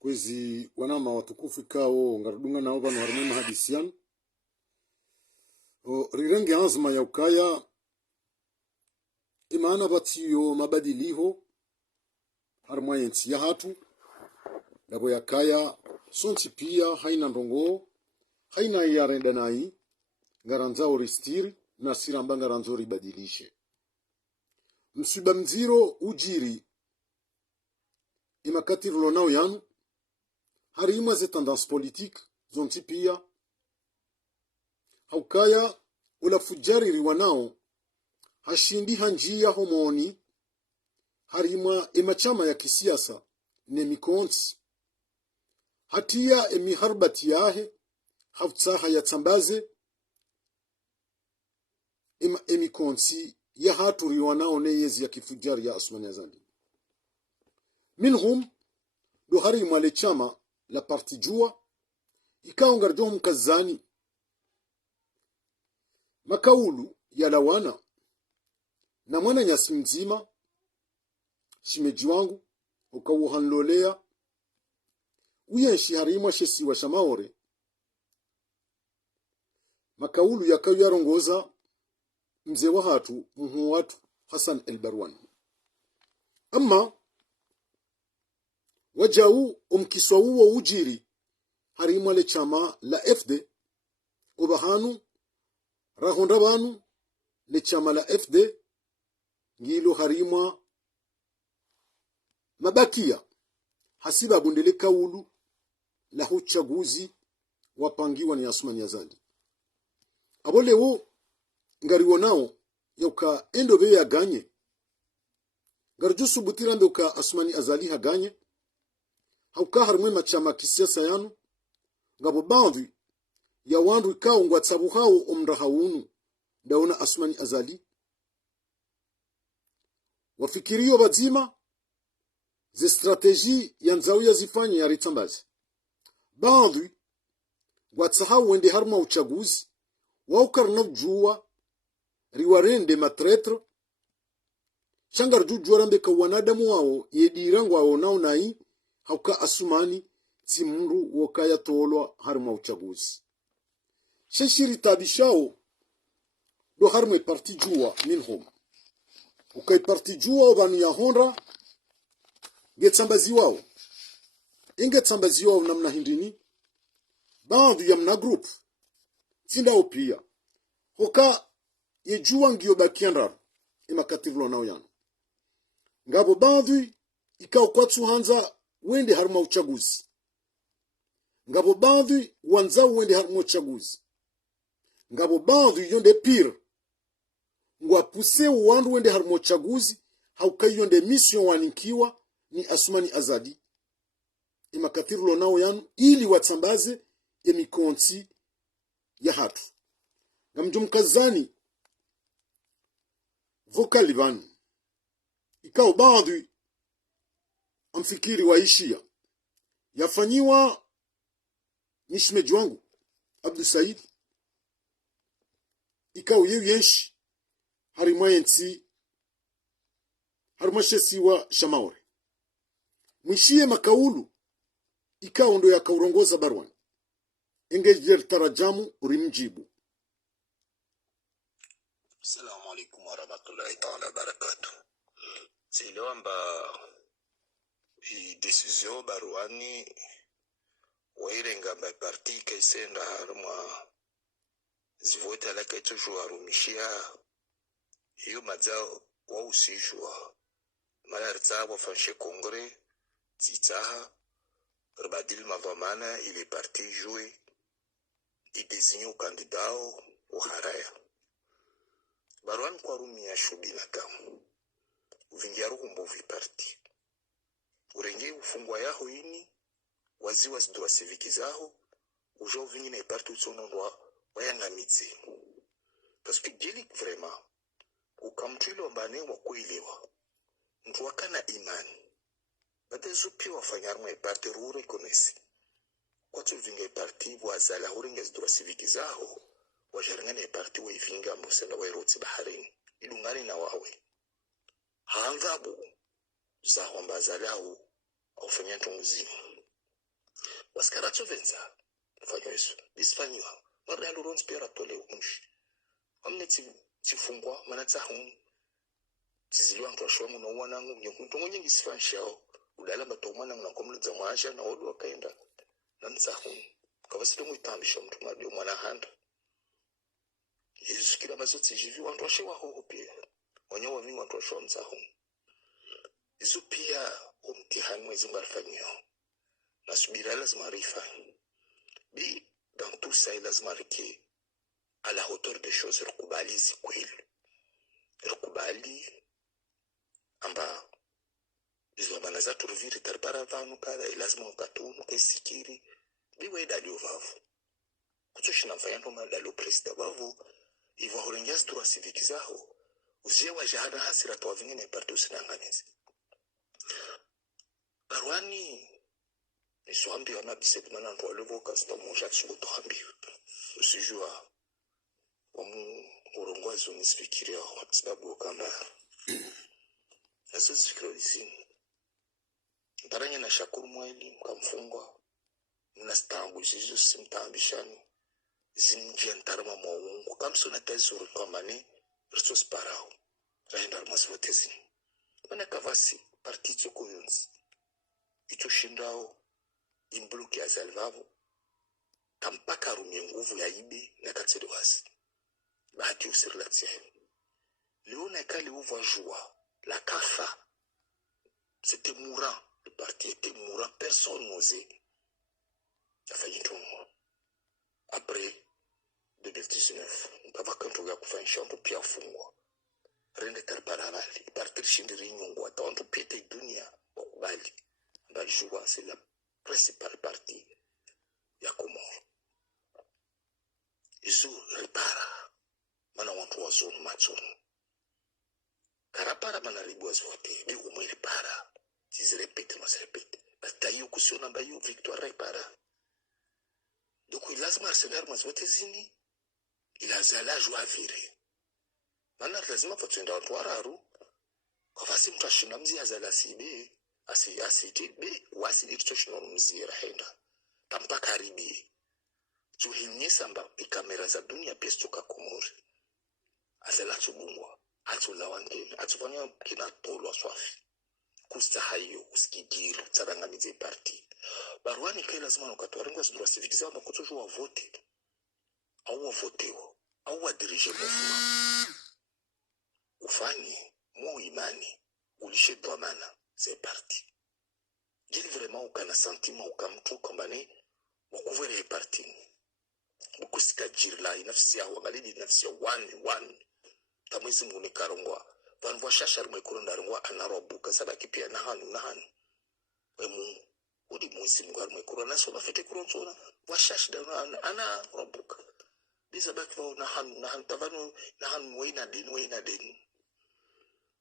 kwezi wanama watukufu kao ngarudunga nao bano harimo mahadisian rirenge azma ya ukaya imana batiyo mabadiliho harimo yensi ya hatu dabo ya kaya sonti pia haina ndongo haina ya renda nai ngaranza oristiri na siramba ngaranzo ribadilishe msiba mziro ujiri imakati rolonao yanu harima ze tendance politique zonti pia haukaya ula fujari riwanao hashindi hanjia homoni harima emachama ya kisiasa ne mikonsi hatia emiharbati yahe haftsaha ya tsambaze emikonsi ya hatu riwanao ne yezi ya kifujari ya Asmani Azali minhum do harima le chama la parti jua ikao ngarjohum kazani makaulu ya lawana na mwana nyasi mzima shimeji wangu ukawuhanlolea uyenshi harima shesi wa shamaore makaulu yakao yarongoza mzee wa hatu muhu watu Hassan el-Barwan ama wajau umkiswa uwo ujiri harima le chama la FD ubahanu rahonda banu le chama la FD ngilo harima mabakia hasiba bundele kaulu la uchaguzi wapangiwa ni Asmani Azali abolewo ngariwo nao yoka endobe ya ganye garjusu butira ndoka Asmani Azali haganye hauka harumwe machama kisiasa yanu ngabo baadhi ya wandu ikao ngwatsabu hao omrahawunu ndaona Asmani Azali wafikirio bazima ze strateji ya nzawia zifanye ya ritambazi baadhi ngwatsahau wende haruma uchaguzi waukarna juwa riwarende matretre shangar jujua rambe ka wanadamu wao yedirangu wao nao nai hauka Asumani timuru wokaya tolwa haruma uchaguzi sheshiri tabishao do haruma parti jua minhum ukai parti jua obanu ya honra getsambazi wao ingetsambazi wao namna hindini baadhi ya mna group tinda opia hoka yejua ngio bakiandar imakativlo nao yana ngabo baadhi ikao kwatsu hanza wende haruma uchaguzi ngabo baadhi wanza wende haruma uchaguzi ngabo baadhi yonde pire ngwapuse wandu wende haruma uchaguzi haukayonde mission wanikiwa ni Asmani Azali imakatirlo nao yanu ili watsambaze emikonsi ya hatu ngamjumkazani vokali banu ikao baadhi amfikiri waishia yafanyiwa nishmeji wangu Abdul Said ikao yenshi harimwensi harumashesi wa shamaore mwishie makaulu ikao ndo yakaurongoza Barwan engejer tarajamu urimjibu. Assalamu alaikum wa rahmatullahi ta'ala wa barakatuh. Silomba decision Barwani wairenga ba parti kaisenda haruma zivota la kaito juarumishia hiyo mazao wa usijua mala rtabo fanshe kongre titaha rbadil mavamana ili parti jouer i désigner au candidat au haraya Barwan kwa rumi ya shubina tamu uvingiaru kumbovi parti urenge ufungwa yaho ini waziwa zidwa civiki zaho ujo vingi na parti utsonondwa wayanga mitzi parce que dili vraiment ukamtwilo mbane wa kuelewa mtu wakana imani bade zupi wafanyaru mwe parti rure konesi kwa tu vingi parti wazala uringe zidwa civiki zaho wajarangane parti wa ifinga mbusenda wa irotsi baharini ilungani na wawe haanzabu za wambazalao aufanya tunguzimu waskaracho venza fanywa hizo bisfanywa mara ya lorons pera tole unshi amne tifungwa mana tsahun tiziliwa ntwa shwa muno wanangu nyokuntongo nyingi sifanshao udala batomana na komluza mwasha na odu wakaenda na tsahun kawasito muitambisha mtu madio mwana handa Yesu kila mazoti jivi wantu washewa hoho pia wanyawa vingi wantu washewa mtsahun izu pia umtihani mwezi mbarfanyo na subira lazima rifanye bi dans tout ça il lazima riki à la hauteur des choses rukubali zikweli rukubali amba izo bana za turviri tarbara vanu kada lazima ukatunu kesikiri biwe dali uvavu kutushina mfanyano madalo president bavu ivo horengas droit civique zaho uzewa jahada hasira to vingine parti usinanganizi Barwani Niswambi wana biseti mana ndo walevo kasta moja tsubuto hambi usijua wamu urongwazo nisifikiria sababu kama Nasa nisifikiria disini Ntaranya na shakuru mweli mkamfungwa Mnastangu zizo simtambishani Zinjia ntarama mwaungu Kamso na tezuru kamani Risos parao Rahindar masvotezini Mana kavasi parti tsoko yonzi Ito shindao imbloki ya salvavo tampaka rumie nguvu ya ibe na katsiri wasi bahati usiri la tihe Léon Kali ouvre joie la kafa c'était mourant le parti était mourant personne n'osait a failli tout après 2019 mpava kanto ya kufanya shambo pia fungwa rende tarpararali parti shindiri nyungu atawantu pete dunia wakubali Baljua c'est la principale partie ya Komoro. Isu repara mana wantu wa zone machoni. Karapara mana ribuaz vote bi umu repara. Si se répète, non se répète. Bataille kusiona bayo victoire repara. Donc il lazima arsenal mas vote zini il azala joie vire. Mana lazima fatenda watu wararu. Kwa fasi mtu ashinamzi azala sibe. Asiti be wasi dikitoshino mzira henda tampaka ribi tuhinyesa mba ikamera za dunia pia stoka Komori azela chubungwa atula wangeni atufanya kina tolo swafi kusta hayo usikidiru tsarangamize parti barwani kai lazima ukatwarenga zidura civique zamba kutojua vote au votewo au wa dirige mouvement ufani mo imani ulishe dwamana c'est parti. J'ai vraiment aucun sentiment aucun mtu kambani wakuwe les parti. Beaucoup sikajirla inafsi ya wangalidi inafsi ya one tamwezi nguni karongwa vanwa shashar mwekurunda rongwa anarobuka sadaki pia nahanu wemu udi mwezi mgar mwekurunda so bafete kuronsona washash da ana robuka biza baki wa nahanu tavanu nahanu waina den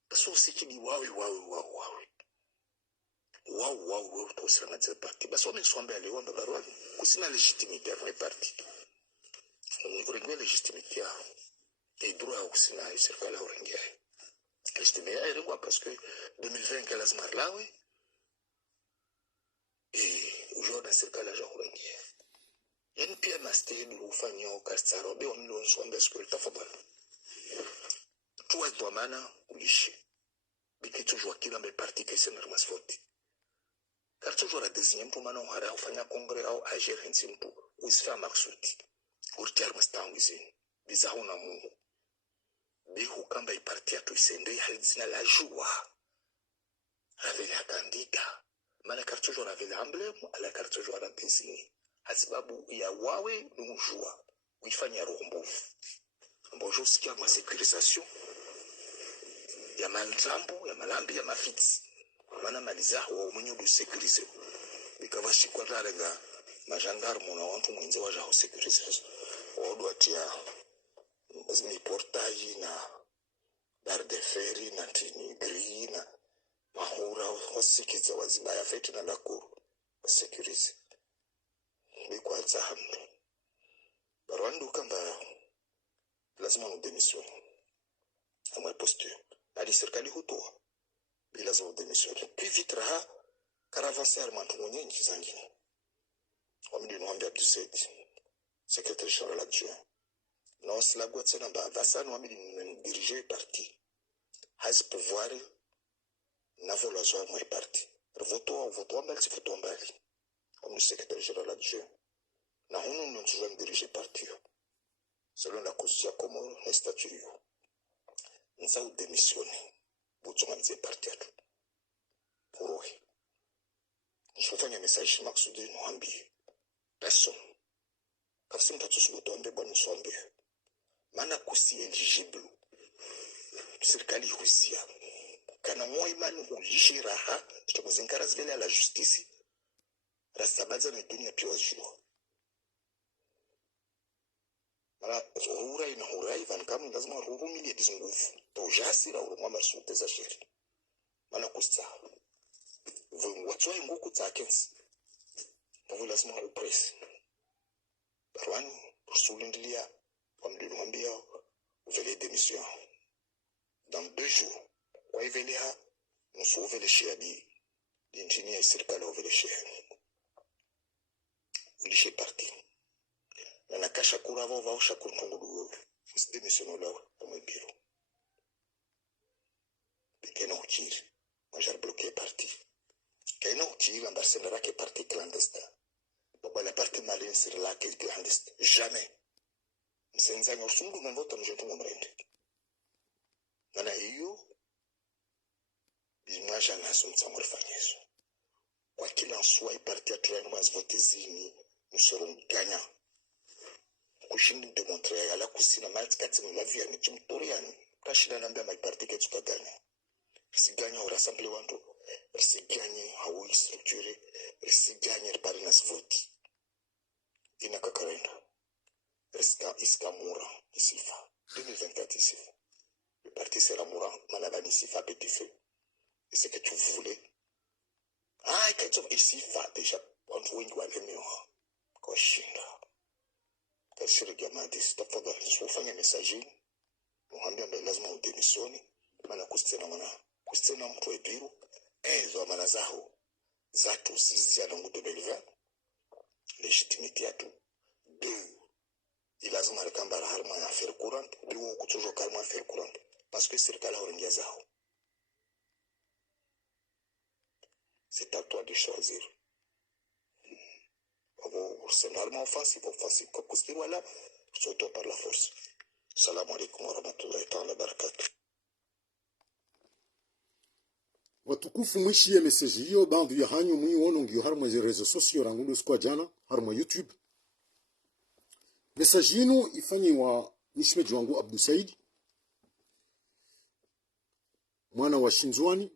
baso sikidi wawe Wow, to sanga de parti. Bas on sombe ali wamba barwan. Kusina légitimité dans les partis. On aurait légitimité. Et droit kusina serikali orengia. Légitimité elle quoi parce que 2020 qu'elle a smarla oui. Et aujourd'hui serikali ja orengia. Yani pia master du ufanya okastaro be on lo sombe school tafadhali. Toi doit mana ulishi. Biki toujours kila mbe parti que c'est normal vote. Car toujours la deuxième pour maintenant on faire un congrès ou agir un peu ou se faire marcher pour terme stand wizin bizarre na mu bihu kamba iparti ya tuisende halizina la joie avec la candidat mana car toujours avec l'emblème à la carte toujours la désigné asibabu ya wawe n'ujua uifanya rombo bonjour sikia ma sécurisation ya manzambo ya malambi ya mafiti mana maliza wa mwenye usécuriser bikava shikwa rarenga majandarmu na watu mwenze waja usécuriser odo atia ni portail na dar de ferry na tini gri na mahura wasikiza wazima ya feti na lakuru usécuriser bikwa zahamu barwandu kamba lazima udémission ama posture ali serikali hutoa bila za démission plus vite raha karavancer mantu mwenye nchi zingine wamdi nwambi Abdussaid secrétaire général adjoint non cela goûte ça namba vasan wamdi diriger parti has pouvoir na volation moi parti voto mbali si voto mbali comme secrétaire général adjoint na hunu non toujours diriger parti selon la constitution comme les statuts nsa ou démissionner botsonga nze parti atu pour eux je vais un message maksudi nwambi personne kasi mtatu subuto ambe bwana swambe mana kusi eligible serikali huizia kana moi mani ulishi raha tukuzinkara zile la justice rasabaza ni dunia pia wajua mara uhura ina hura ivan kama lazima ruhumili disungufu tojasira urumwa marsute za sheri mana kusta watu wengi kutakensi ndio lazima upress barwani rusulindilia wamdinwambia uvele démission dans 2 jours kwa iveleha nusu uvele shiabi l'injinier serikali uvele shehe ulishe parti na nakasha kura vao shakuru tungudu fisi démission lao kwa biro pequeno uchiri majar bloqué parti kaina uchiri ambassadeur rake parti clandestin baba la parti malien sur la clandestin jamais msenzanya usundu na voto mjetu ngomrende nana hiyo bizimwaja na somsa morfanyeso kwa kila soit parti atuani mas vote zini nous serons gagnants kushindi démontrer ala kusina matikati la vie ni kimtoriani kashida nambia my parti que tu gagner si gagne au rassembler wanto si gagne au structurer si gagne par nas vote ina kakarenda iska mourant ici fa 2024 ici le parti sera mourant manabani ici fa petit feu et ce que tu voulais quand tu ici fa déjà on win wa lemio ko shinda kasiri gamadi stafadhali usifanye message muambia mbele lazima udemisioni maana kusitena mtu ebiru ezo maana zao zatu sizia na ngudo 2020 légitimité à tout deux il a zama kambara harma ya affaire courante biwo kutujo kalma affaire courante parce que serikali horengia zao c'est à toi de choisir c'est normalement offensif comme kuski wala surtout par la force. Salam alaikum wa rahmatullahi ta'ala barakatuh. Watukufu mwishi ya message hiyo bandu ya hanyu mwi wono ngiyo harma zi rezo sosio rangundu skwa jana harma YouTube. Message yinu ifanyi wa nishmeji wangu Abdussaid mwana wa Shinzwani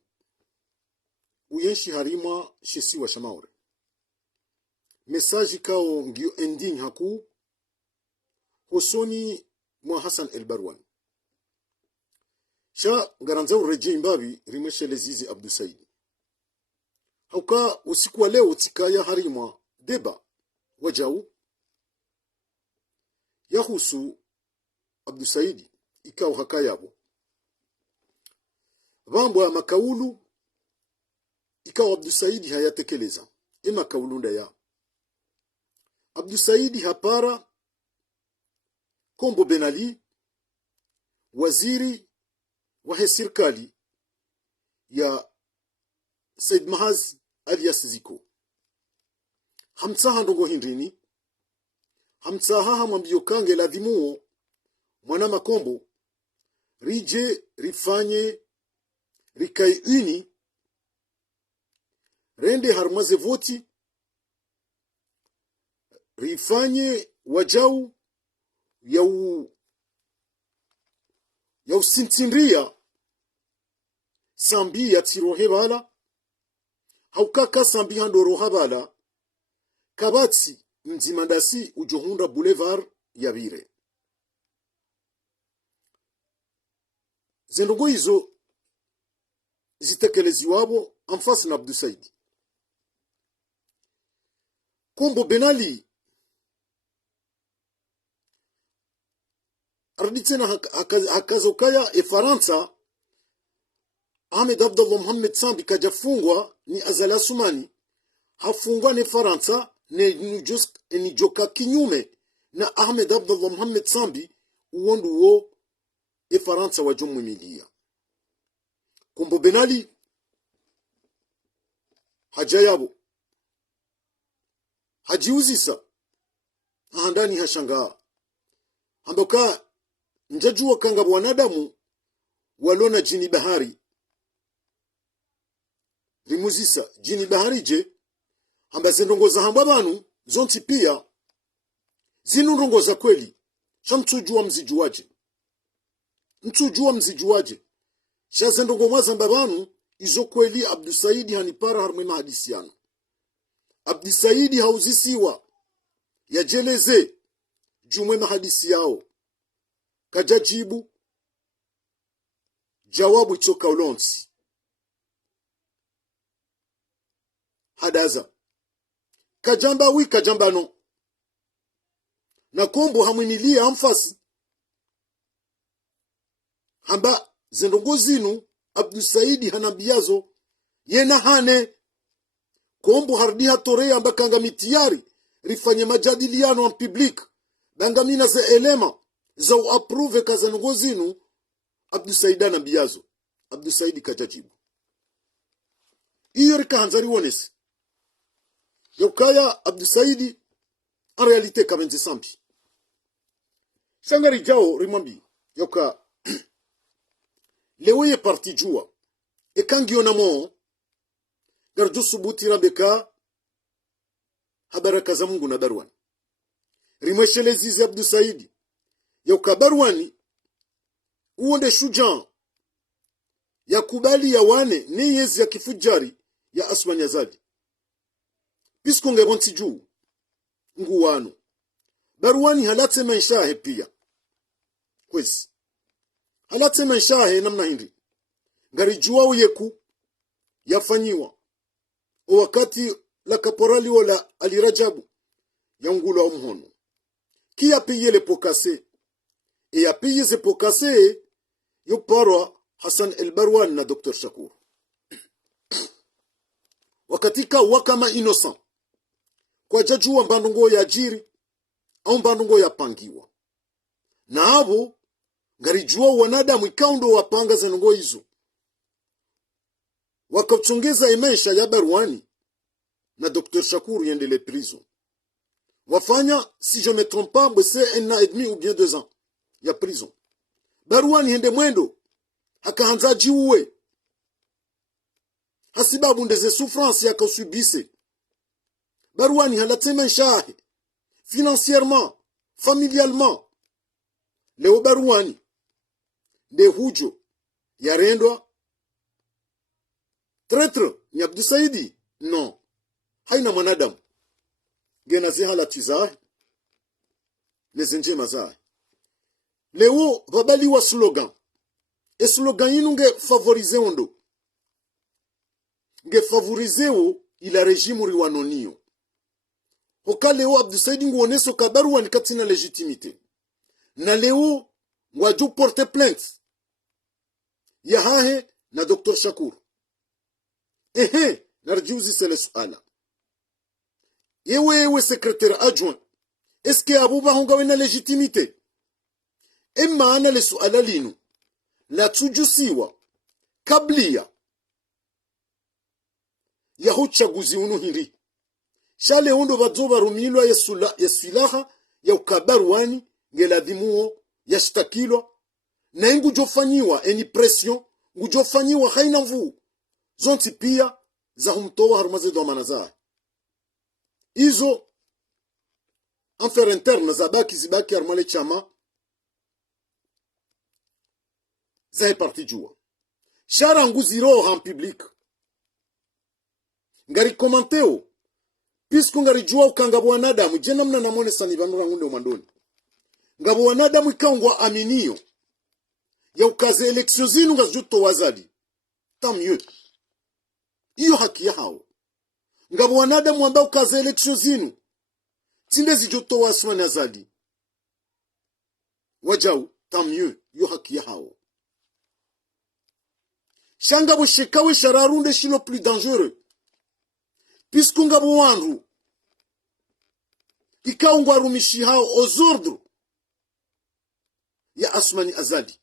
uyenshi harima shesi wa Shamaure. Message kao ngiyo ending haku hosoni mwa Hassan El Barwan sha garanza ureje imbabi rimeshe lezizi Abdussaid hauka usiku wa leo tikaya harima deba wajau yahusu Abdussaid ikao hakayabo vambo ya makaulu ikao Abdussaid hayatekeleza ima kaulunda ya Abdussaid hapara Kombo Ben Ali waziri wa serikali ya Said Mahaz alias Ziko hamtsaha ndongo hindrini hamtsaha hamwambio kange ladhimuo mwana makombo rije rifanye rikai uni rende harmaze voti rifanye wajau ya usintinria sambi ya tirohe bala haukaka sambi handoro habala kabati mzimandasi ujohunda boulevard ya bire zendongo hizo zitekelezi wabo amfasi na Abdussaid Kombo Ben Ali arditena hakazokaya Faransa Ahmed Abdallah Mohamed Sambi kajafungwa ni Azala Sumani hafungwa ni Faransa ni joka kinyume na Ahmed Abdallah Mohamed Sambi uondu wo Faransa wajomwimilia kumbo Benali haja yabo hajiuzisa ahandani hashangaa amboka njajua kanga wanadamu walona jini bahari rimuzisa jini bahari je amba zindongoza hamba banu zonti pia zinundongoza kweli shamtujua mzijuaje mtujua mzijuaje shazendongo mwazamba banu izo kweli Abdusaidi hanipara harmwe mahadisiano Abdusaidi hauzisiwa yajeleze jumwe mahadisi yao kajajibu jawabu choka ulonsi hadaza kajamba wi kajamba no na kombo hamwinilia amfasi hamba zendongo zinu Abdusaidi hanabiazo yena hane kombo hardiha tore amba kanga mitiari rifanye majadiliano en public bangamina za elema za uapprove kazanongo zinu Abdusaidi hanabiazo Abdusaidi kajajibu iyo rika hanzari wonesi yokaya Abdusaidi en realite kabenzi sambi sangari jao rimambi yoka lewe ye parti jua ekangio mo garjo subuti rambeka habaraka za Mungu na Barwani rimweshelezi Abdusaidi yoka Barwani uonde shujan ya kubali ya wane ni yezi ya kifujari ya Asman Yazadi pisko ngebonti juu nguwano Barwani halate maishahe pia kwezi halate maishahe namna hindi ngarijua uyeku yafanyiwa o wakati la kaporali wala alirajabu ya ngulu wa mhono kia piye le pokase e ya piye ze pokase yuparwa Hassan el-Barwani na Dr. Shakur wakatika wakama innocent kwa jajua mbandungo ya jiri au mbandungo ya pangiwa na hapo ngarijua wanadamu ikaundo wapanga zenongo hizo wakachongeza imesha ya Barwani na Dr. Shakur yendele prison wafanya si je me trompe pas c'est 1 an et demi ou bien 2 ans ya prison Barwani hende mwendo hakaanza jiwe hasibabu ndeze souffrance yakasubise Barwani halatema shahe financièrement familialement leo Barwani de hujo yarendwa traître ni Abdusaidi non haina mwanadamu gena zihala tizahi nezenje mazahi leo babali wa slogan e slogan yinu nge favorize ondo nge favorize o ila rejimu riwanonio hoka leo Abdusaidi nguoneso ka Barwani katina legitimite na leo ngwaju porte plainte ya hahe na Dr. Shakur narjiuzi sele suala yewe secrétaire adjoint est-ce que abuba honga wena legitimite emma ana le suala linu la tujusiwa kablia ya uchaguzi unuhiri shale hundo bazoba rumilwa ya silaha ya ukabarwani ngeladhimuo ya shtakilwa na ingu jofanyiwa eni pression ngujofanyiwa haina mvu zonti pia za humtowa harumaze do manaza izo affaire interne za baki zibaki harumale chama za parti jua shara nguziro en public ngari komanteo pisku ngari jua ukanga bwanadamu jena mna namone sani banura ngunde umandoni ngabo wanadamu ikangwa aminio ya ukaze election zinu ngazuto wazadi tant mieux iyo haki ya hao ngabo wanadamu ambao ukaze election zinu tinde zijoto wasma nazadi wajau tant mieux iyo haki ya hao shanga bo shekawe shararunde shilo plus dangereux puisque ngabo wanru ikaungwa rumishi hao ozordro ya Asmani Azali.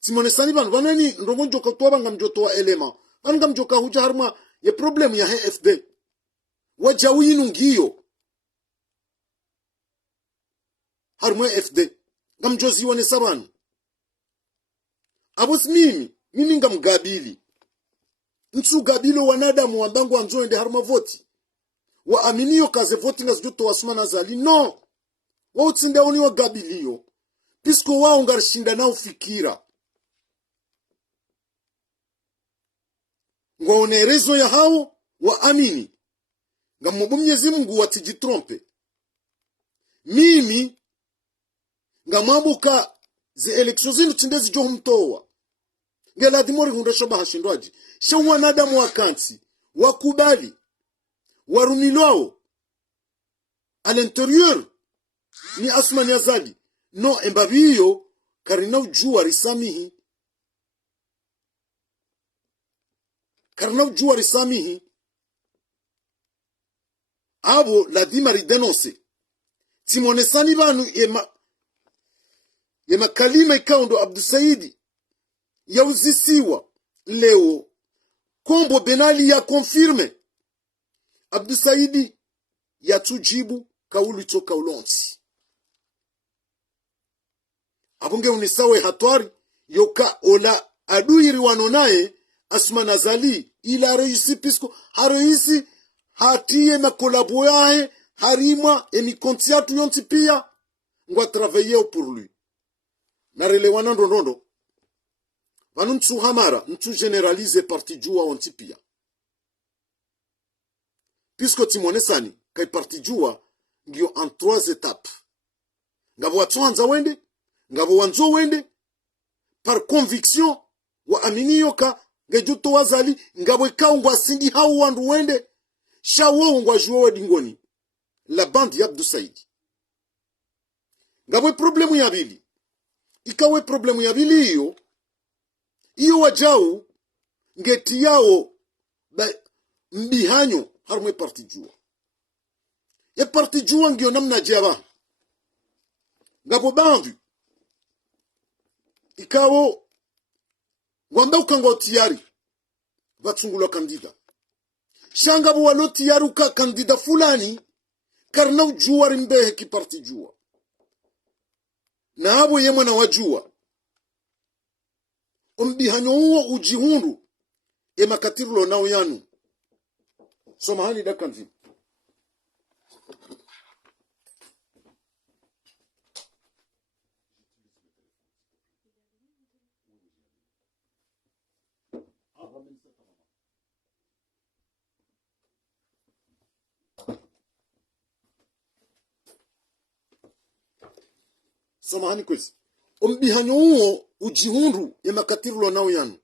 Simonesani banu banani ndongo njoka toba ngamjoto wa elema banu ngamjoka huja harma ya problemu ya HFD wajawinu ngiyo harma FD ngamjozi wane sabanu abos mimi ngamgabili nsu gabilo wanadamu wambangu wanzoende harma voti wa aminiyo kaze voti ngazjoto wa Asmani Azali no wa utsinda uni wa gabiliyo pisko wao ngarishinda nao fikira ngwaonerezo ya hao wa amini ngamubu Mwenyezi Mungu watijitrompe mimi ngamwabuka ze eleksio zinu tindezi jo humtowa ngela dimori hundesho bahashindwaji shawa nadamu wakansi wakubali warumilwao à l'intérieur ni Asmani Azali no embabiyo karina ujua risamihi abo ladima ridenonse timonesani banu yema kalima ikaundo Abdusaidi ya uzisiwa leo kombo benali ya konfirme Abdusaidi ya tujibu kaulu toka ulonsi abunge unisawe hatwari yoka ola aduiri wanonaye Asmani Azali ila reisi pisko hareisi hatiye makolabo yae harimwa emikontiatu yonti pia ngwa travailler pour lui narelewana ndondo vanu mtu hamara mtu generalize parti jua onti pia pisko timonesani kai parti jua ngio en 3 étapes ngabo watwanza wende ngabo wanzo wende par conviction wa aminiyo ka ngejuto wazali ngabo ikaungwa sindi hao wandu wende shawo ngwa juwe dingoni la bande ya Abdusaidi ngabo problemu ya bili ikawe problemu ya bili iyo wajau ngeti yao mbihanyo harumwe parti jua ya parti jua ngio namna jaba ngabo bandu ikawo ngwamba ukanga tiyari vatungula kandida shanga bo walo tiyari uka kandida fulani karna ujua rimbehe ki parti jua na habo yemwe na wajua ombihanyo huo ujihundu emakatirulo nao yanu somahani dakanzi somahani kwezi ombihanyo huo ujihundu emakatirulo nao yanu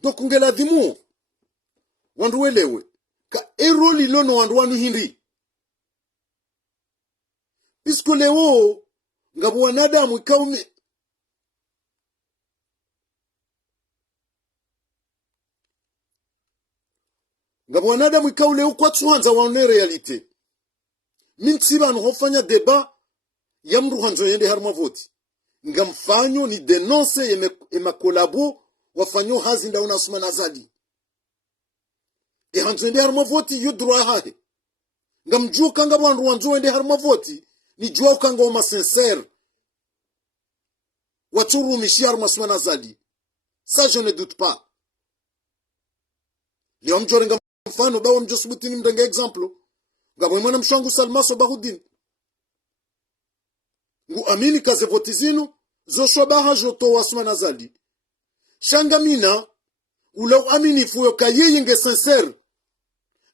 donc ngeladhimu wandu welewe ka eroli lono wandu wanu hindi pisko leo ngabo wanadamu ikaume ngabo wanadamu ikaule ukwa tsuhanza waone realite mintsiba no hofanya deba ya mru hanzo yende harma voti ngamfanyo ni denonce emakolabo wafanyo hazi ndauna Asmani Azali hanzo yende harma voti yudroa hahe ngamjuka ngabo wandu wanzo yende harma voti ni jua ukanga oma sincere waturu mishar Asmani Azali ça je ne doute pas leo mjorenga mfano bawa mjosubutini mdenga example ngabo mwana mshangu Salmaso Bahudin ngu amini kaze voti zinu zosho baha joto wa Asmani Azali shangamina ula amini fuyo kayeye nge sincere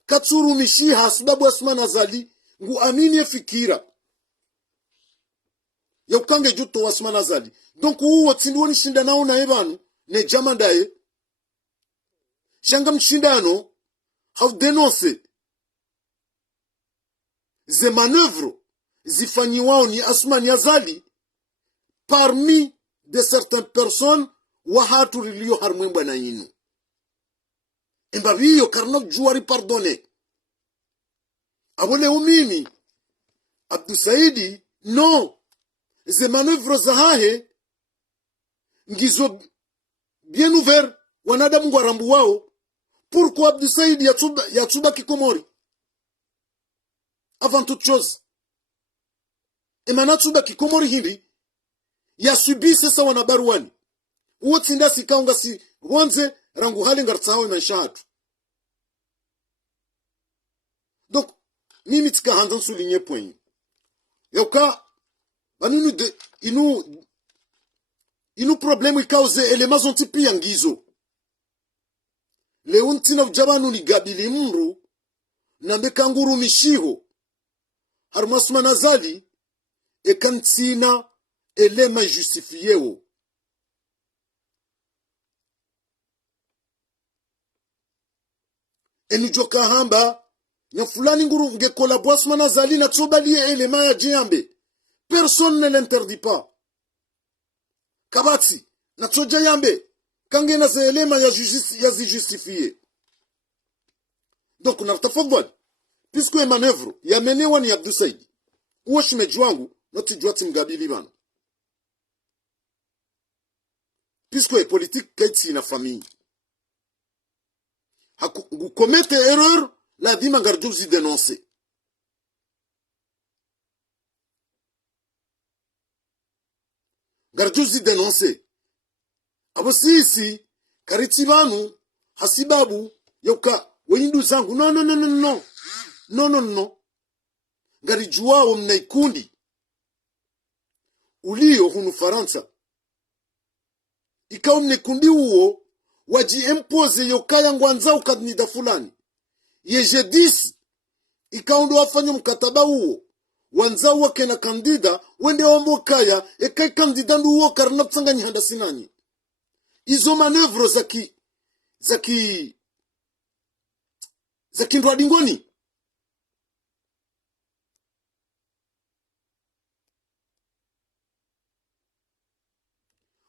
katsuru mishiha sababu Asmani Azali ngu amini fikira ya ukange joto wa Asmani Azali donc uwo tsindiwoni shinda nao na ebanu ne jamandaye shanga mshindano hau denonce ze manœuvres zifanyiwao ni Asmani Azali parmi de certaines personnes wa hatu rilio harmwemba na yinu embabiyo karna juari pardone abole umimi Abdou Saidi non ze manœuvres za hahe ngizo bien ouvert wanadamu ngwarambu wao pourquoi Abdou Saidi yatsuba kikomori avant toute chose emanatsuba kikomori hindi ya subi sasa wanabaruani wote ndasi kaunga si wanze rangu hali ngartsawe maisha hatu donc mimi tika handan souligner point yoka banunu de inu problème cause éléments ont tipi yangizo leuntina ujabanu ni gabili mru na mbekanguru mishiho harmasuma nazali ekantina elema justifieo enijoka hamba na fulani nguru nge collaboration nazali na tsobali elema ya jiambe personne ne l'interdit pas kabati na tsoja yambe kange na ze elema ya justifier donc unatafadhali puisque manœuvre ya menewa ni Abdou Saidi uwe shimeji wangu notijua timgabili bana puisque politique kaiti na famille haku commettre erreur la dima ngarjuzi dénoncer garjuzi dénoncer abo sisi karitibanu hasibabu yoka wendu zangu no ngarijuao mnaikundi ulio hunu Faransa ikao mnaikundi huo waji impose yokaya ngwanza ukadnida fulani yeje 10 ikao ndo wafanya mkataba huo wanza wake na kandida wende wambo kaya ekai kandida ndo huo karna tsangani handa sinani izo manevro zaki ndwadingoni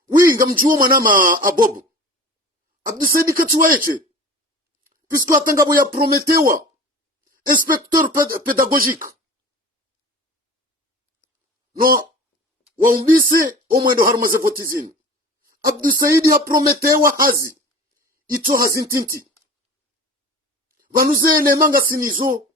winga mjuo mwanama abobo Abdou Saidi katuwaeche puisque atangabo ya prometewa inspecteur pédagogique no waumbise omwendo harmaze votizini Abdou Saidi ya prometewa hazi ito hazintinti vanuze elemanga sinizo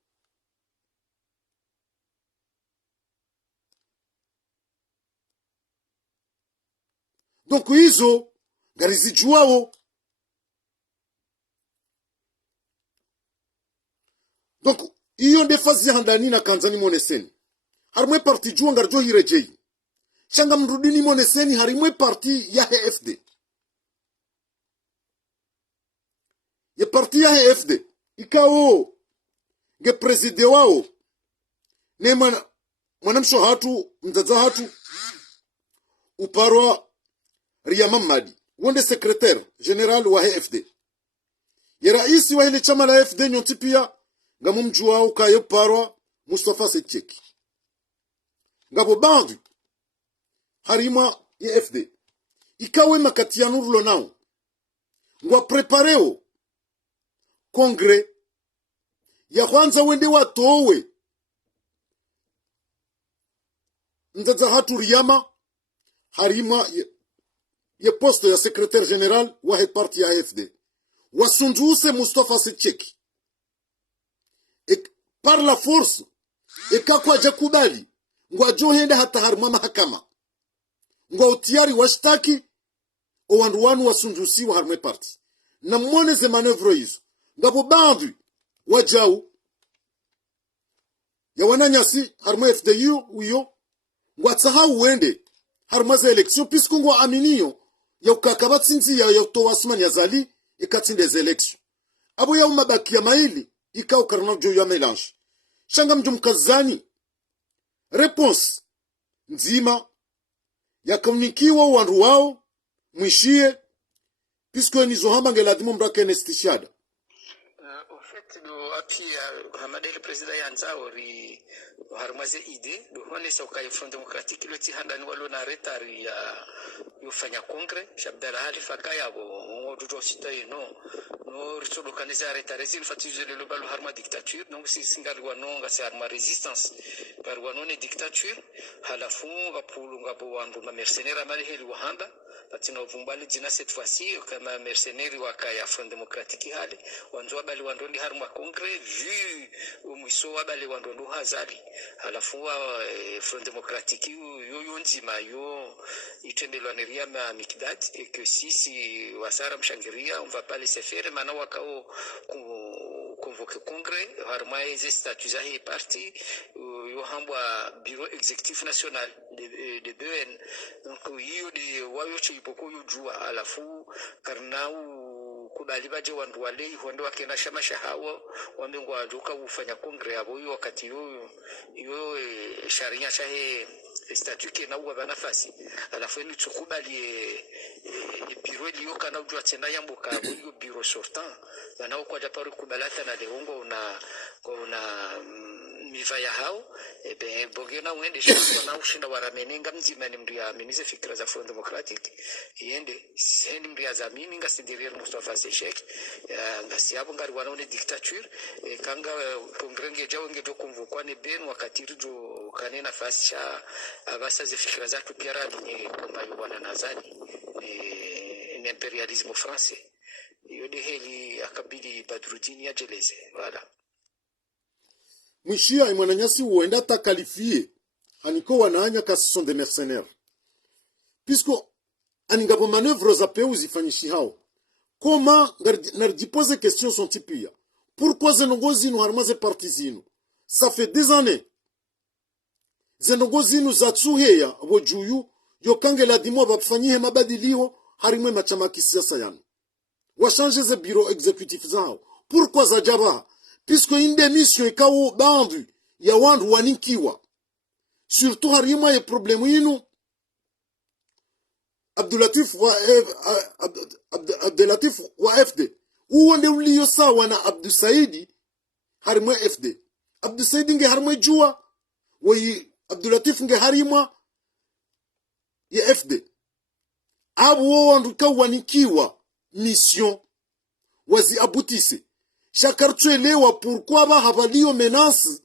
donc hizo ngarizijuao donc iyo ndefazi handani na kanzani moneseni harimwe parti juwa ngarjo hirejei shanga mrudini moneseni harimwe parti ya AFD ye parti ya AFD ikao nge preside wao ne mwanamsho hatu mzaza hatu uparwa Ria Mamadi wonde secrétaire général wa AFD ye raisi wa ile chama la AFD nyonti pia ngamumjua ukayo parwa Mustafa Secheki ngabo bandu harima ya AFD ikawe makati ya nurulo nao ngwa prepareo kongre ya kwanza wende watowe nzaza hatu Riyama harima ye poste ya secrétaire général wa parti ya AFD wasunjuse Mustafa Secheki par la force ekakwa jakubali ngwa johenda hata harima mahakama ngwa utiari washtaki owandu wanu wasunjusi wa harima parti na mwone ze manevro hizo ngabo bandu wajau ya wananyasi harima FDU uyo ngwa tsahau wende harima za election pisku ngwa aminio ya ukakabatsinzi ya yoto Asmani Azali ikatsinde za election abo ya umabaki ya maili ikao karna jo ya melange shanga mjumkazani réponse nzima ya komunikiwa wandu wao mwishie puisque nizo hamba ngeladimo mbrake nestishada au fait do apia hamadele president yanzao ri harmaze ide do hone soka front démocratique le ti handa ni walo na retari ya yofanya congrès shabdala hali fakaya bo ngoduto sitaye no ritsolo kanisa retaresi fatizele lo balu harma dictature donc si singal wanonga si harma resistance par wanone dictature halafu ngapulu ngabo wandu ma mercenaire amali heli wahamba patina uvumbali jina cette fois-ci kama mercenaire wakaya Front Democratique hali wanzo bali wandondi harma congrès vu umwiso wabali wandondo hazali halafu Front Democratique yo nzima yo itendelwa neria ma mikdad et que si wasara mshangiria on va pas laisser faire maintenant wakao convoquer congrès harma les statuts zahi parti yo hambwa bureau exécutif national de BN donc hiyo de wayo chipoko yo jua alafu karnau kubali baje wandu wale hondo wakena shamasha hawo wamengo ajuka ufanya congrès abo hiyo wakati hiyo sharia shahe statut kena uwa nafasi alafu ni tukubali bureau liyo kana ujua tena yambuka hiyo bureau sortant bana kwa japari kubalata na leongo una mivaya hao bogena uende shiko na ushinda waramenenga mzima ni mndia amenize fikra za Front Democratique yende sendi mndia za mini ngasidiria Mustafa Seshek ngasi hapo ngari wanaone dictature kanga kongrenge jao ngedo kumvukwa ne ben wakati rijo kanena fasi cha abasa ze fikra za tupiara ni kama yubana nazani ni imperialisme français yode heli akabili Badrudini ajeleze voilà mwishia imwananyasi uenda takalifie haniko wanaanya kasi sont des mercenaires puisque aningapo manœuvre za peu zifanyishi hao comment narjipose question son tipia pourquoi zenongozi no harmaze partizino ça fait des années zenongozi no zatsuheya bojuyu yokangela dimo bafanyihe mabadilio harimwe machama kisiasa yano washange ze bureau exécutif zao pourquoi zajaba puisque une démission ikawo bandu ya wandu waninkiwa surtout harima ye problemu yinu Abdelatif wa FD uwonde uliyo sawa na Abdou Saidi harimwe FD Abdou Saidi nge harimwe jua wayi Abdelatif nge harimwa ya FD abo wandu kawanikiwa mission wazi abutise shakartuelewa pourquoi ba havalio menace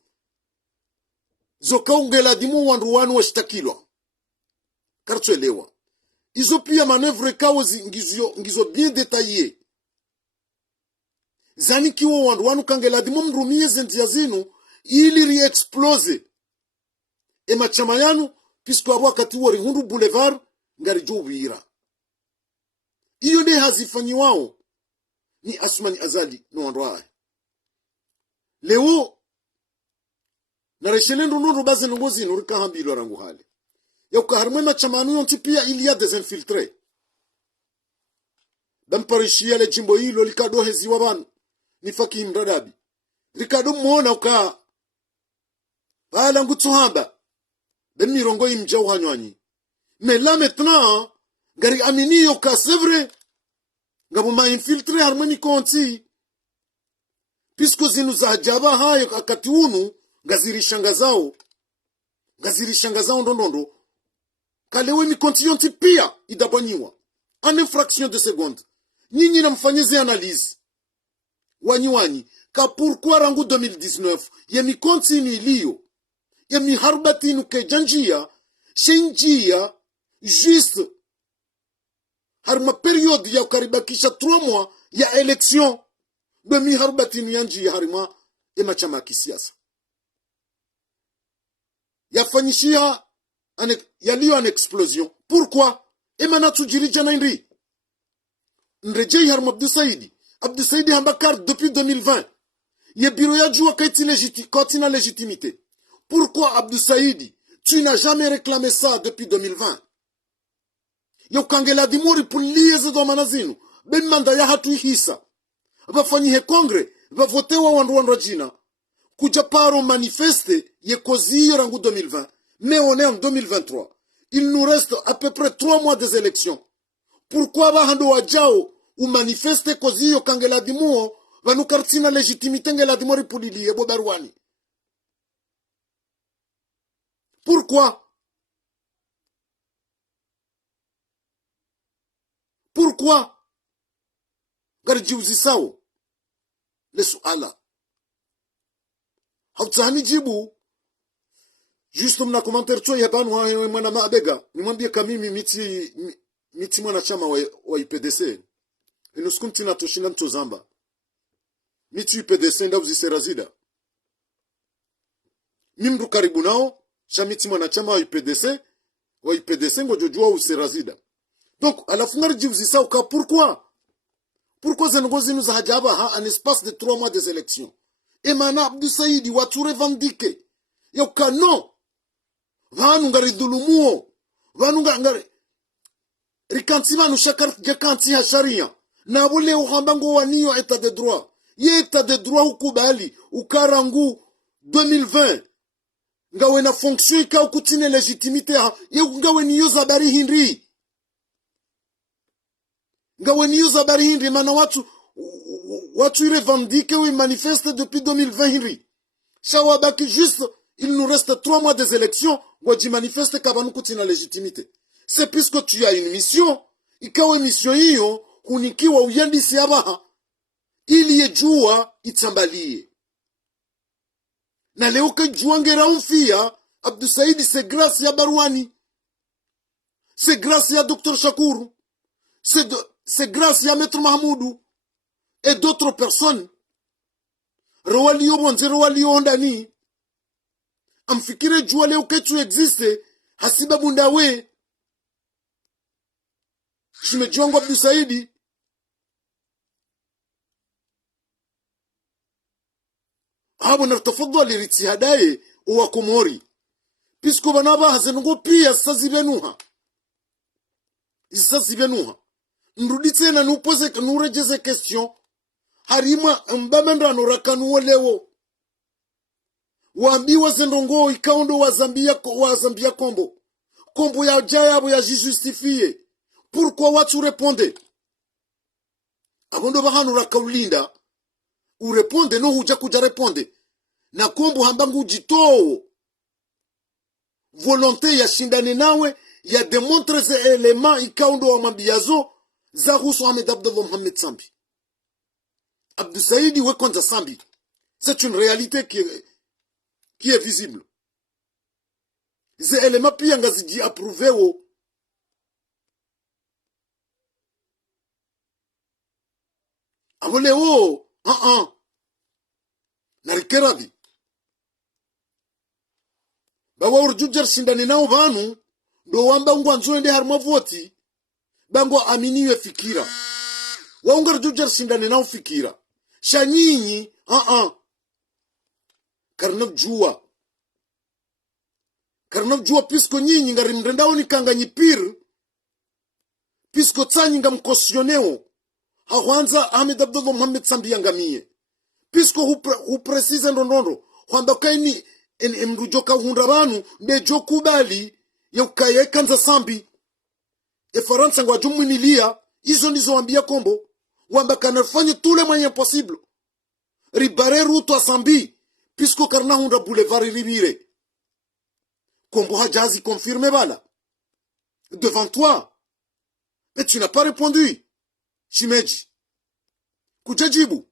zokaungela dimu wandu wanu washtakilwa kartuelewa izo pia manœuvre kawo ngizo bien détaillé zani kiwo wandu wanu kangela dimu mrumie zentia zinu ili re-explose machama yanu puisque abo wakati wari hundu boulevard ngari jubira iyo ne hazifanyi wao ni Asmani Azali no wandoa leo na reshelendo nondo baze nongozi no rikahambilo rangu hali yoka harmwe machamanu yonti pia il y a des infiltrés damparishia le jimbo hilo likado hezi wabanu ni Fakim Radabi likado muona uka bala ngutuhamba bemirongo imjau hanywanyi mais là maintenant gari amini yoka c'est vrai ngabo ma infiltré harmoni konti puisque zinu za jaba hayo akati unu ngazirishanga zao ndondondo kalewe mi konti pia idabanyiwa en infraction de seconde nyinyi na mfanyize analyse wanyi ka pourquoi rangu 2019 ye mi konti ni liyo ye mi harbati nuke janjia shenjia juste harma période ya karibakisha 3 mois ya élection bemi harbatini yanji harima chama kisiasa yafanyishia yaliyo an explosion pourquoi emana tujirija na indri nrejei harma Abdou Saidi hambakar depuis 2020 ye bureau ya jua katina légitimité pourquoi Abdou Saidi tu n'as jamais réclamé ça depuis 2020 yo kangela dimori pulieze do manazinu ben manda ya hatu hisa bafanyihe kongre bavotewa wandu jina kuja paro manifeste ye kozi rangu 2020 mais on est en 2023 il nous reste à peu près 3 mois des élections pourquoi ba hando wajao ou manifeste kozi yo kangela dimuo vanu kartina légitimité ngela dimori pulilie bobarwani pourquoi garjiuzi sao lesuala hautani jibu juste mna commentaire tu yabanu wa mwana mabega nimwambie kama mimi miti mwanachama wa IPDC inusukumti na toshinda mtozamba miti IPDC ndauziserazida mimru karibu nao shamiti mwanachama wa IPDC ngojojua userazida donc alafu ngarji uzisa uka pourquoi zengozi nous hajaba ha un espace de 3 mois des élections et mana Abdou Saïdi watu revendiquer yoka non vanu ngari dhulumuo vanu ngari rikantima nushakar jakanti ya sharia na wale uhambango waniyo état de droit ye état de droit ukubali ukarangu 2020 ngawe na fonction ka ukutine legitimité ha ye ngawe niyo zabari hindri ngawe niyo zabari hindri mana watu revendiquent ou manifestent depuis 2020 hindri shawabaki juste il nous reste 3 mois des élections waji manifeste kabanu kutina légitimité c'est puisque tu as une mission ikawe mission hiyo hunikiwa uyandisi abaha ili yejua itambalie na leo kejua ngera umfia Abdou Saïdi c'est grâce ya Barwani c'est grâce ya Dr Shakour c'est grâce ya Maître Mahmoudou et d'autres personnes Rowalio Bonze Rowalio ndani amfikire jua leo ketu existe hasiba bundawe shimejongo Abdou Saïdi habo natafadhali ritihadaye wa Komori pisko banaba hazengo pia sazibenuha nrudi tena nupoze nurejeze question harima mbamendra norakanu leo waambiwa zendongo ikaundo wa Zambia kombo ya jayabo ya justifie pourquoi watu répondez abondo bahanu rakaulinda ureponde no huja kuja reponde na kombo hambangu jitoo volonté ya shindane nawe ya démontrer ces éléments ikaundo wa mambiazo za Husu Ahmed Abdallah Mohamed Sambi Abdou Saïdi we konza Sambi c'est une réalité qui est visible. Ces éléments pia ngaziji approuvé o avole o na rikeravi bawa urjujar shindani nao vanu ndo wamba ungwa nzoende harma voti bango aminiwe fikira waunga urjujar shindani nao fikira shanyinyi karnab jua pisko nyinyi ngari mrendao ni kanga nyipir pisko tsanyi nga mkosioneo hawanza Ahmed Abdallah Mohamed Sambi yangamie pisko hupresize ndondondo kwamba kaini mrujoka hundaranu bejo kubali yukaye kanza Sambi Faransa ngwa jumwinilia hizo ndizo wambia kombo wamba kanafanye tule mwenye possible ribare ruto a Sambi puisque karna hunda boulevard ribire kombo hajazi confirmé bala devant toi mais tu n'as pas répondu Shimeji kujajibu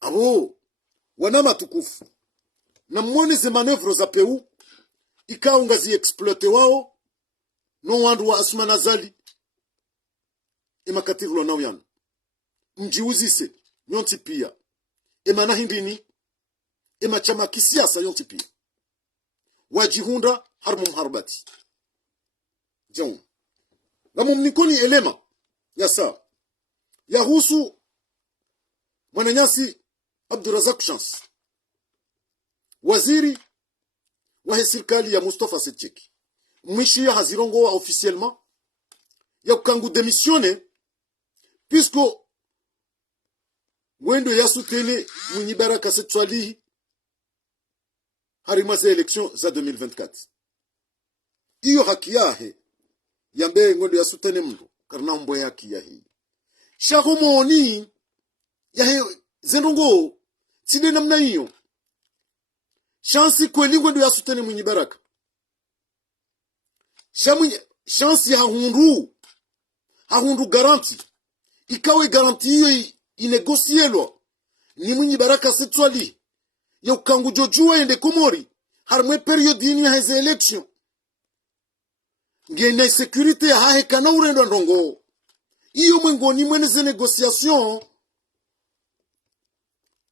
abo wanama tukufu na mwone ze manevro za peu ikaunga zi exploite wao no wandu wa Asma Nazali imakatirwa na uyana mjiuzise yonti pia emana hindini chama kisiasa yonti pia wajihunda harmu mharbati jaun gamu mnikoni elema yasa yahusu mwananyasi Abdurazak Chance waziri wa serikali ya Mustafa Setcheki mwishi ya hazirongo wa officiellement ya kukangu démissionner puisque wendo ya sutele mwenye baraka setwali harima za election za 2024 iyo haki yahe yambe ngondo ya sutene mndo karna mbo haki yahe shagomoni yahe zendongo side namna hiyo chance kweli ngondo ya sutene mwenye baraka chance ya hundu garanti ikawe garanti hiyo inegosielwa ni Mwinyi Baraka Setswali ya ukangu jojua ende Komori harmwe periodi ini heze election ngene security ya hahe kana urendo ndongo iyo mwengoni mwene ze negociation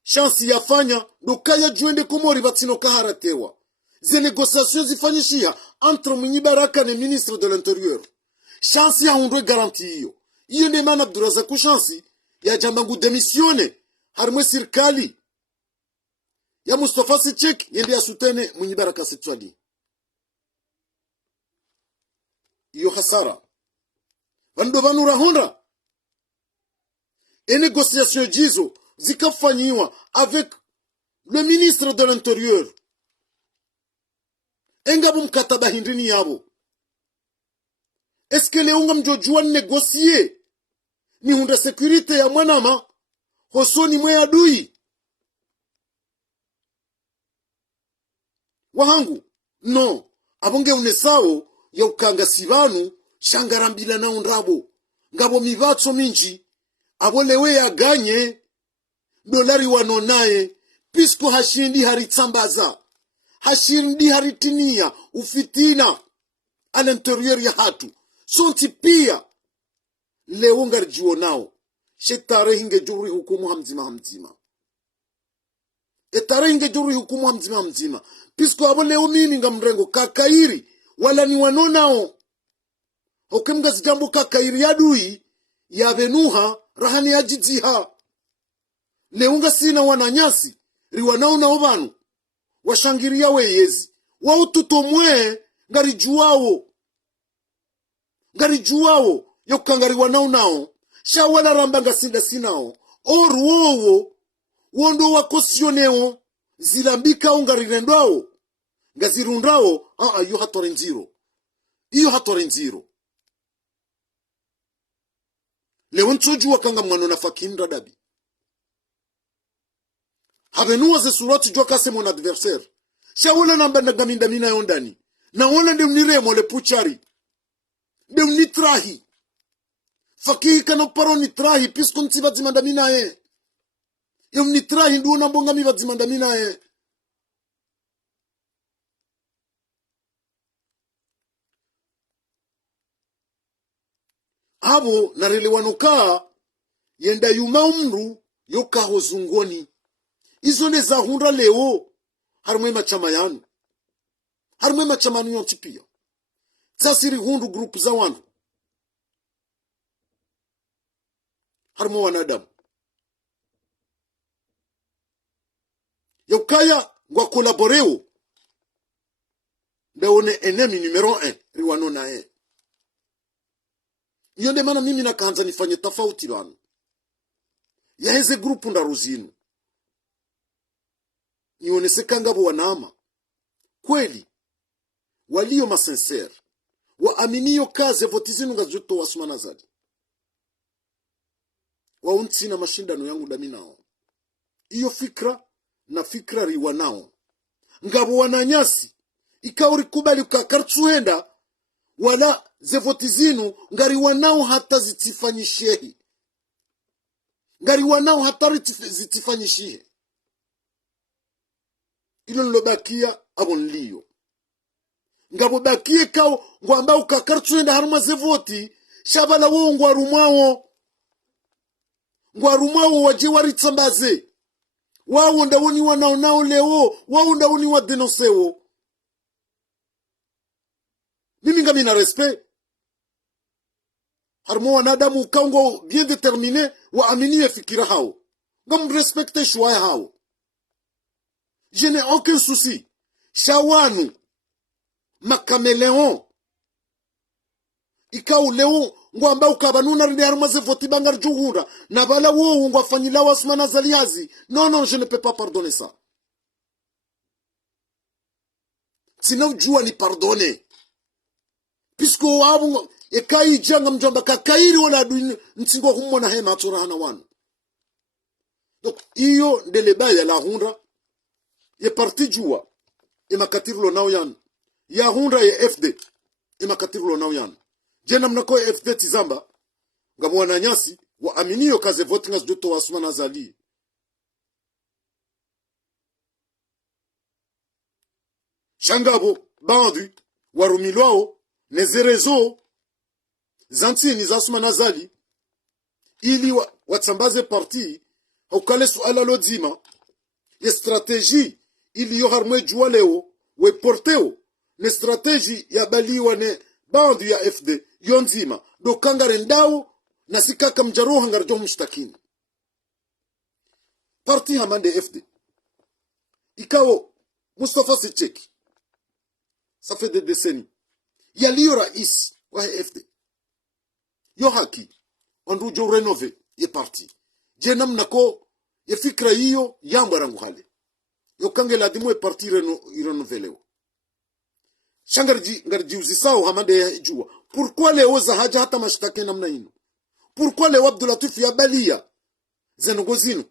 chance yafanya dokaya juende Komori batino kaharatewa ze negociations zifanyishia entre Mwinyi Baraka na ministre de l'intérieur chance ya hundwe garanti hiyo ne mana Abdurazaku chance ya jambangu demisione harmwe sirkali ya Mustafa Sechek yende asutene Mwinyi Baraka Setswali iyo hasara bando banura honda et négociation jizo zikafanyiwa avec le ministre de l'intérieur engabu mkataba hindini yabo. Est-ce que leunga mjojua négocier ni hunda sécurité ya mwanama hosoni mwe adui wahangu no abonge unesao ya ukanga sivanu shangarambila na undrabo ngabo mivatso minji abolewe ya ganye dolari wanonaye pisko hashindi haritsambaza hashindi haritinia ufitina à l'intérieur ya hatu sonti pia leo ngarjiwo nao shetare hinge juri hukumu hamzima etare hinge juri hukumu hamzima pisko abo leo nini ngamrengo kakairi wala ni wanonao okemga zijambo kakairi yadui ya venuha rahani ya jijiha leunga sina wananyasi riwanao na obanu washangiria weyezi waututomwe ngarijuwao yokangariwa nao shawala rambanga sinda sinao oruowo wondo wakosioneo zilambika ungarirendwao ngazirundao iyo hatore nziro leo ntoju wakanga mwano na fakinda dabi habenuwa ze surati jwa kase mon adversaire shawala namba ngaminda mina yondani na wala ndio niremo le puchari ndio nitrahi fakihi kana paro nitrahi pisko ntiba zimandamina ye yom nitrahi ndio nambonga miba zimandamina ye abo narelewanuka yenda yuma umru yokaho zungoni izo ne za hunda leo harumwe machama yanu harumwe machama nyonti pia sasiri hundu group za wanu harumwe wanadamu yokaya ngwa kolaboreo ndaone enemy numero 1 riwano nae yonde mana mimi nakaanza nifanye tofauti bana ya heze grupu ndaruzinu nionese ngabo wanama kweli walio masincere waaminio kaze votizinu ngazuto wasumana zadi waunti na mashindano yangu daminao iyo fikra riwanao ngabo wananyasi ikauri kubali ukakartsuenda wala zevotizinu ngari wanao hata zitifanyishehi ngari wanao hata zitifanyishihe ilo nilobakia abonliyo ngabo bakie kao ngwamba ukakartsuenda haruma zevoti shabala wo ngwarumwawo waje waritsambaze wawo ndawoni wanao leo wawo ndawoni wa denosewo mimi ngami na respect harmo wanadamu ukaungo bien déterminé wa aminie fikira hao ngam respecte shwa hao je n'ai aucun souci shawanu makameleon ikau leo ngwamba ukabanuna rinde harmaze voti bangar juhura na bala wo ngwafanyila wasmana zaliazi non je ne peux pas pardonner ça sina ujua ni pardonner puisque wabu ekai janga mjomba kakairi wala adu ntingo humona hema tora hana wanu donc iyo ndeleba ya la hundra ye parti jua e makatirlo nao yan ya hundra ye FD e makatirlo nao yan jena mnako FD tizamba ngamwana nyasi wa aminio kaze vote ngas doto Ousmane Azali. Shangabo bandu warumilwao nezerezo zantini za Ousmane Azali ili watsambaze parti haukale suala lozima ya strateji ili yo harmwe juwa leo we porteo ne strateji ya baliwa ne bandu ya FD yonzima do kangare ndao na sikaka mjaro hangarjo mshtakini parti hamande FD ikao Mustafa Secheki ça fait des décennies yaliyo rais wa FD yo haki ondu jo renove ye parti je namna ko ye fikra hiyo yamba rangu hale yo kange la dimwe parti renoveleo ngarji uzisao hamade ya jua pourquoi leo za haja hata mashtake namna hino pourquoi leo Abdul Latif ya balia zenogozino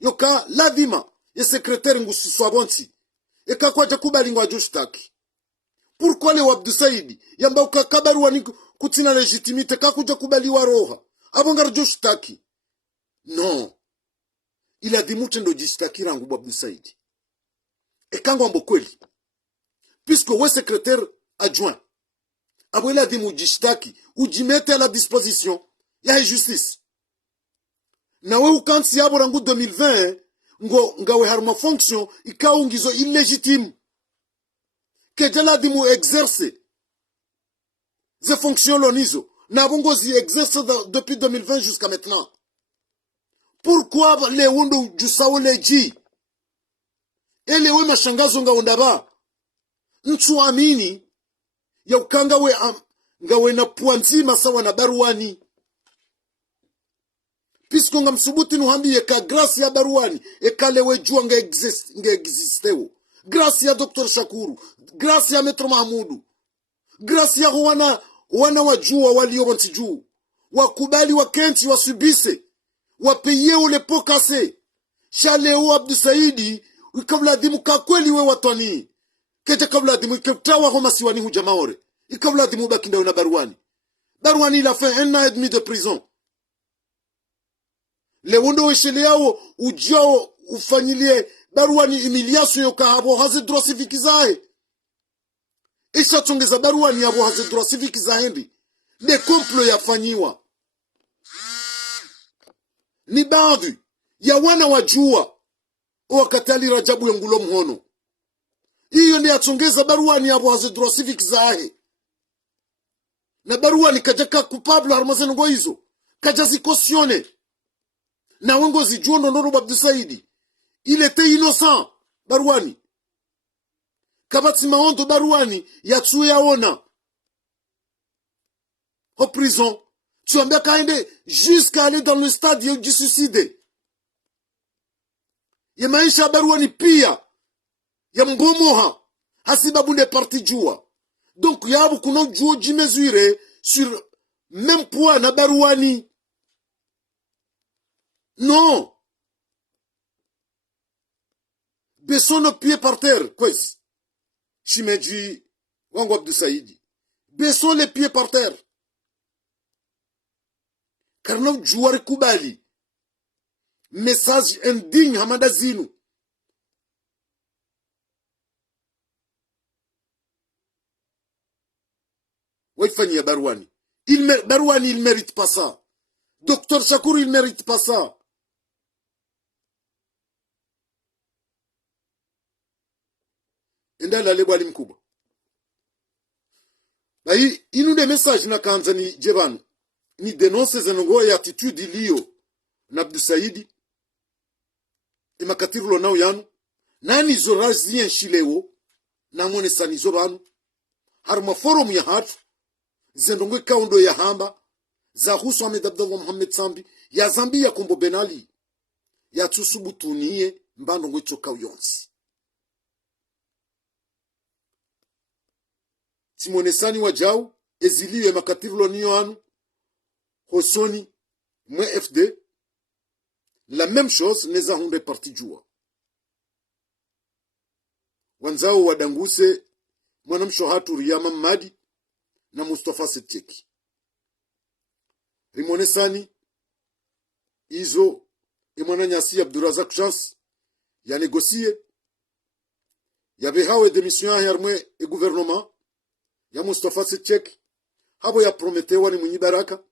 yo ka ladima ye secrétaire ngusiswabonti e ka kwaje kubali ngwajushtaki pourquoi leo Abdou Saidi yamba ukakabaru wani kutina legitimite kakuja kubaliwa roha abongar joshtaki non il a dit mutendo jishtaki rangu Abdou Saidi e kango ambo kweli puisque we secrétaire adjoint abo il a dit mujishtaki ujimete à la disposition ya justice na we ukansi abo rangu 2020 ngawe harma fonction ikaungizo illégitime que jala di mu exercer ces fonctions lonizo na bongo zi exerce depuis 2020 jusqu'à maintenant. Pourquoi les wundu jusao leji ele we mashangazo nga undaba nchu amini ya ukanga we ngawe na puanzima sawa na baruani puisque nga msubuti nuhambi ka grâce ya baruani ekale we jua nga existeo grâce ya Dr. Shakuru, grâce ya Metro Mahmudu, grâce ya wana wajua walio wantijuu, wakubali wakenti wasubise, wapeye ule pokase, shaleo Abdou Saidi, ikabla dimu kakweli we watwani, keje kabla dimu ikabtawa homa siwani hujamaore, ikabla dimu bakinda una baruani. Baruani il a fait 1 an et demi de prison. Le wundo weshele yao ujao ufanyilie baruani humiliation yoka abo haze droit civique zae isha tongeza baruani abo haze droit civique zaendi le complot yafanyiwa ni baadhi ya wana wajua wakatali Rajabu Yangulo Mhono hiyo ndiyo atongeza baruani abo haze droit civique zae na baruani kajaka coupable harmazen ngo hizo kajazi cautionner na wengo zijuondo ndo Abdou Saidi. Il était innocent, baruani. Kabati maondo baruani, yatsuya ona. En prison, tu as kaende jusqu'à aller dans le stade du suicide. Ya maisha baruani pia, ya mbomoha, hasibabu ne parti jua. Donc, yabu kuno juo jimezure sur même point na baruani. Non. Baissons nos pieds par terre, kwezi. Shimeji, wangu Abdou Saidi. Baissons les pieds par terre. Car nous joueurs kubali. Message indigne hamada zinu. Waifanya Barouani. Barouani, il mérite pas ça. Docteur Shakur, il mérite pas ça. Ndala lebo alimkuba. Bayi inu de message na kanza ni jebanu. Ni denonce zenongo ya attitude iliyo na Abdou Saidi. Ima katirulo nao yanu. Nani zorazi yenshileo. Na mwone sani zobanu. Haruma forum ya hatu. Zenongo kaundo ya hamba. Za husu Ahmed Abdallah Mohamed Sambi. Ya Zambi ya Kombo Benali. Ya tusubutunie mbando ngwe choka uyonsi. Timonesani wajau, eziliwe makatirulo niyo anu, hosoni, mwe FD, la même chose neza hunde parti jua. Wanzao wadanguse, mwanamsho hatu Riyama Madi, na Mustafa Secheki. Rimonesani, izo imwana nyasi Abdurazak Chance ya negosie ya behawe demission yarmwe e gouvernement ya Mustafa Sechek habo ya prometewa ni mwenye baraka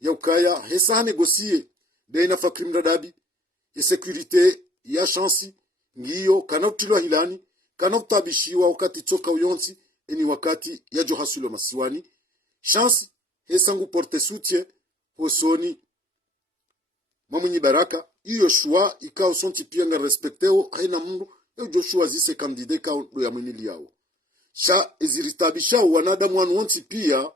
ya ukaya hesa negosie deina fakrim radabi ya securite ya Chance ngiyo kanautilwa hilani kanautabishiwa wakati toka uyonsi eni wakati ya johasulo masiwani Chance hesa ngu porte soutien hosoni mwenye baraka iyo shua ikao sonti pia nga respecteo haina mundu ya Joshua zise kandide kao do ya mwenili yao sha eziritabisha wanadamu wanu wonti pia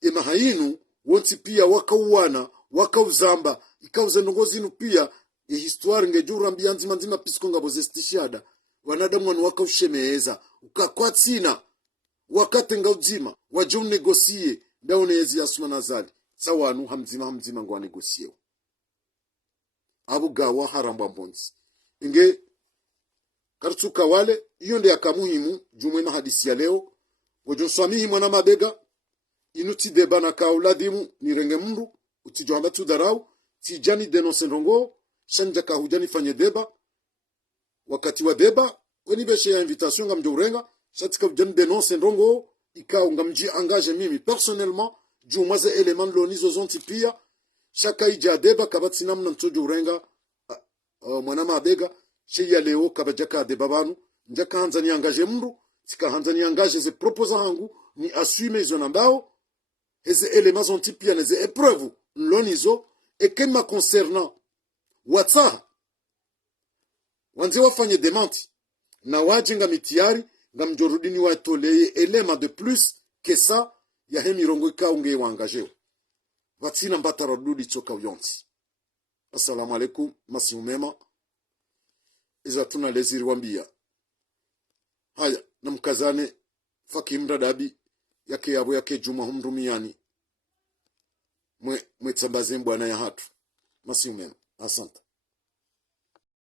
ema hainu wonti pia wakauwana wakauzamba ikauze nongozinu pia histoire ngejura mbianzi manzima pisiko ngabo zestishada wanadamu wanu wakaushemeeza ukakwatsina wakati ngauzima wajum negosie daone yezi asuma nazali sawanu hamzima ngwa negosie abu gawa haramba mbonzi inge kartuka wale iyo nde akamuhimu jumwe na hadisi ya leo wajonswamihi mwana mabega inuti deba na kauladhimu nirenge mndu utijohamba tudarau tijani denonse ndongo shanja kahujani fanye deba wakati wa deba weni beshe ya invitation nga mjourenga shatika ujani denonse ndongo ikao nga mji engage mimi personnellement jumwaze element lonizo zonti pia shaka ija deba kabati namna mtojo urenga mwana mabega she ya leo kabajaka deba banu njaka hanza ni engage mndu tika hanza ni engage ze proposa hangu ni assume izo nambao heze element zonti pia neze epreuve lonizo ekema concernant watsaha wanze wafanye demanti na wajinga mitiari nga mjorudini watoleye elema de plus que ça ya hemirongo ikaunge wangajeo vatsina mbatara dudi tsoka uyonsi. Assalamu alaikum masiumema iza tuna leziri wambia haya na mkazane fakimra dabi yake yabo yake juma humrumiani mwe tsambaze mbwana ya hatu masiumema asante.